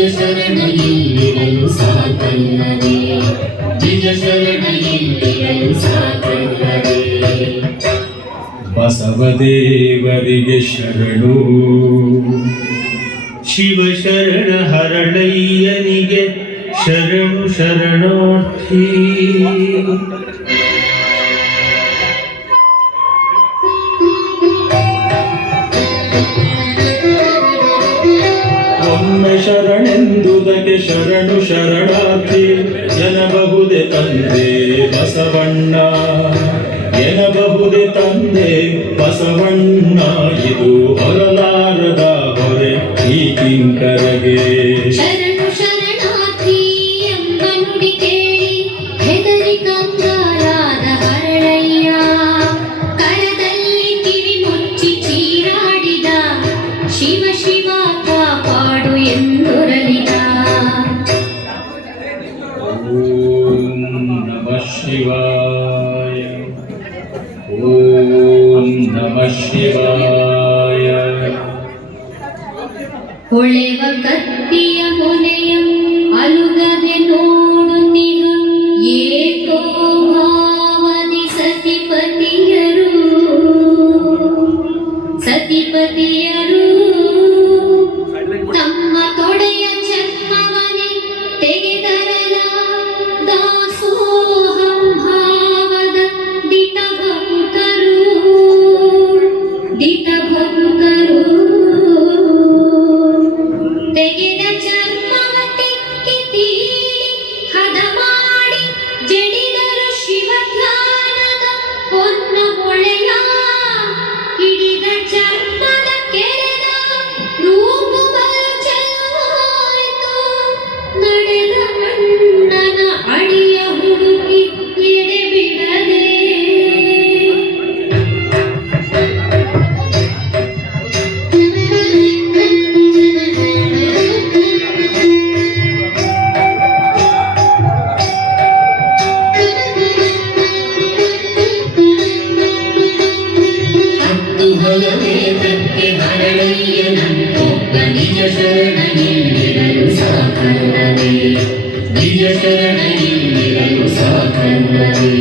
ನಿಜ ಶರಣ ಇಲ್ಲಿರಲು ಸಾಕಲ್ಲವೇ ನಿಜ ಶರಣ ಇಲ್ಲಿರಲು ಸಾಕಲ್ಲವೇ ಬಸವದೇವರಿಗೆ ಶರಣು ಶಿವಶರಣ ಹರಳಯ್ಯನಿಗೆ ಶರಣು ಶರಣಾರ್ಥಿ ಒಮ್ಮೆ ಶರಣೆಂದುದಕ್ಕೆ ಶರಣು ಶರಣಾರ್ಥಿ ಎನ್ನಬಹುದೇ ತಂದೆ ಬಸವಣ್ಣ ಎನ್ನಬಹುದೇ ತಂದೆ ಬಸವಣ್ಣ ಇದು ಹೊರಲಾರದ ಹೊರೆ ಈ ಕಿಂಕರಗೆ ಶರಣು ಶರಣಾರ್ಥಿ ಎಂಬ ನುಡಿ ಕೇಳಿ ಹೆದರಿ ಕಂಗಾಲಾದ ಹರಳಯ್ಯ ಕರದಲ್ಲಿ ಕಿವಿ ಮುಚ್ಚಿ ಚೀರಾಡಿದ ಶಿವ ಶಿವ ಕಾಪಾಡು ಎಂದೊರಲಿದ ಓಂ ನಮಃ ಶಿವಾಯ ಓಂ ನಮಃ ಶಿವಾಯ ಹೊಳೆವ ಕತ್ತಿಯ ಮೊನೆಯ ಅಲುಗದೆ ನೋಡುತ್ತಿಹ ಏಕೋ ಭಾವದಿ ಸತಿಪತಿಯರು ತಮ್ಮ ತೊಡೆಯ ಚರ್ಮವನೆ ತೆಗೆದರಲ ದಾಸೋಹಂ ಭಾವದ ದಿಟ ಭಕ್ತರು ತೆಗೆದ ಚರ್ಮವ ತೆಕ್ಕಿ ತೀಡಿ ಹದ ಮಾಡಿ ಜಡಿದರು ಶಿವಜ್ಞಾನದ ಹೊನ್ನ ಮೊಳೆಯ ಹಿಡಿದ ಚರ್ಮದ ಕೆರೆದ ರೂಪುಗಳು ಚೆಲುವಾಯಿತು ನಡೆದ ಅಣ್ಣನ ಅಡಿಯ ಹುಡುಕಿ ಎಡೆ ಬಿಡದೆ ಹೊಲವೇದಕ್ಕೆ ಹರಳಯ್ಯನಂತೊಬ್ಬ ನಿಜ ಶರಣ ಇಲ್ಲಿರಲು ಸಾಕಲ್ಲವೇ ನಿಜ ಶರಣ ಇಲ್ಲಿರಲು ಸಾಕಲ್ಲವೇ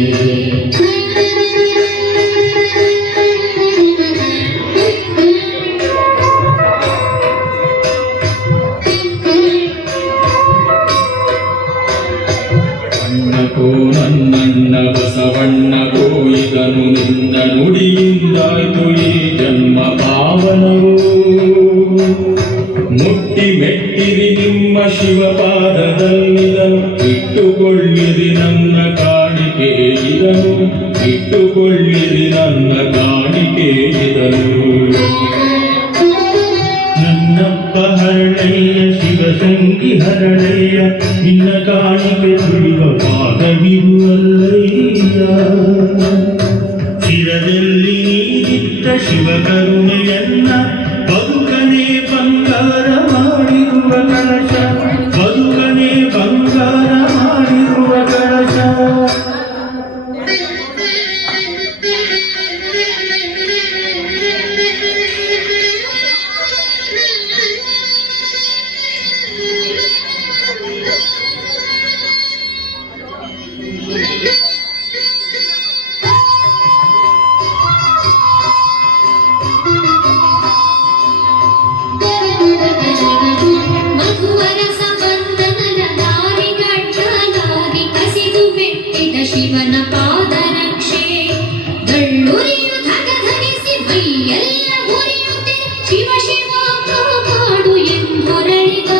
ಅಣ್ಣಕೋ ನನ್ನಣ್ಣ ಬಸವಣ್ಣಕೋ ಇದನು ನಿನ್ನ ನುಡಿಯಿಂದಾಯ್ತು ಈ ಜನ್ಮ ಪಾವನವು ಮುಟ್ಟಿ ಮೆಟ್ಟಿರಿ ನಿಮ್ಮ ಶಿವಪಾದದಲ್ಲಿದನು ಇಟ್ಟುಕೊಳ್ಳಿರಿ ನನ್ನ ಕಾಣಿಕೆ ಇದನು ಇಟ್ಟುಕೊಳ್ಳಿರಿ ನನ್ನ ಕಾಣಿಕೆ ಇದನು ನನ್ನಪ್ಪ ಹರಳಯ್ಯ ಶಿವಸಂಗಿ ಹರಳಯ್ಯ ನಿನ್ನ ಕಾಣಿಕೆ ಸುಳಿವ ಪಾದವಿರುವಲ್ಲಯ್ಯ ಶಿರದಲ್ಲಿ ನೀಡಿದ್ದ ಶಿವಕರುಣೆಯನ್ನ ಬದುಕನೆ ಬಂಗಾರ ಮಾಡಿರುವ ಕಳಶ ಬದುಕನೆ ಬಂಗಾರ ಮಾಡಿರುವ ಕಳಶ ಮಧುವರಸ ಬಂಧನದ ದಾರಿಗಡ್ಡಲಾಗಿ ಕಸಿದು ಬೆಟ್ಟಿದ ಶಿವನ ಪಾದರಕ್ಷೆ ದಳ್ಳುರಿಯು ಧಗಧಗಿಸಿ ಮೈಯೆಲ್ಲ ಉರಿಯುತ್ತೆ ಶಿವ ಶಿವ ಕಾಪಾಡು ಎಂದೊರಳಿದ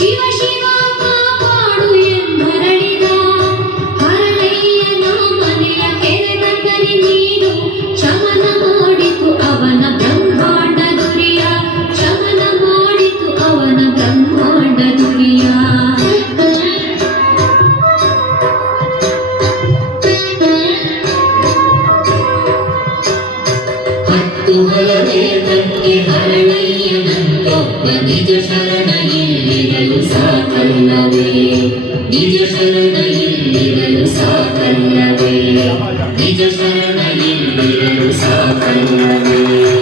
ಶಿವ ಶಿವ ಕಾಪಾಡು ಎಂದೊರಳಿದ ಹರಳಯ್ಯನ ಮನೆಯ ಕೆರೆದ ಕರಿ ನೀರು ಶಮನ ಮಾಡಿತು ಅವನ ಬ್ರಹ್ಮಾಂಡ ದುರಿಯ ಶಮನ ಮಾಡಿತು ಅವನ ಬ್ರಹ್ಮಾಂಡ ದುರಿಯ ಹತ್ತು ಹೊಲವೇದಕ್ಕೆ ಹರಳಯ್ಯನಂತೊಬ್ಬ ನಿಜ ಶರಣ ಇಲ್ಲಿರಲು ಸಾಕಲ್ಲವೇ ನಿಜ ಶರಣ ಇಲ್ಲಿರಲು ಸಾಕಲ್ಲವೇ ನಿಜ ಶರಣ ಇಲ್ಲಿರಲು ಸಾಕಲ್ಲವೇ